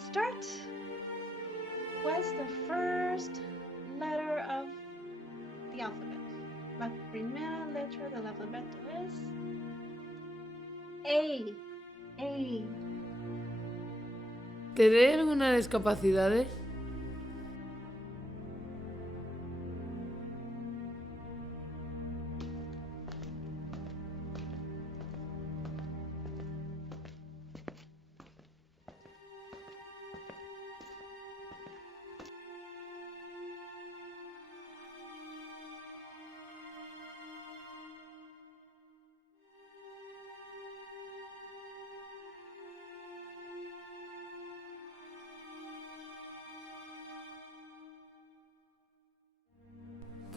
Let's start. What's the first letter of the alphabet? La primera letra del alfabeto es A. A. ¿Teré alguna discapacidad?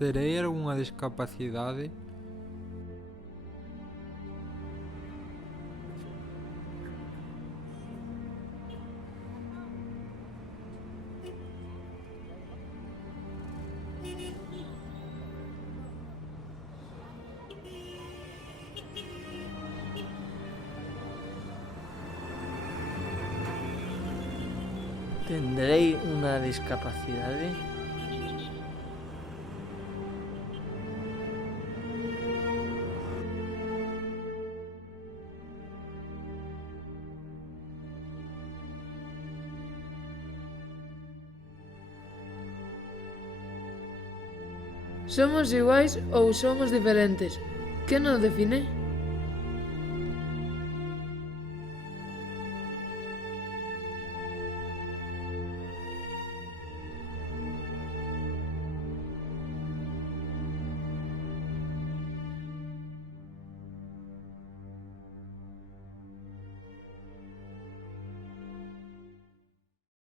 Terei alguma discapacidade? ¿Tendré una discapacidad? ¿Somos iguais ou somos diferentes? Que nos define?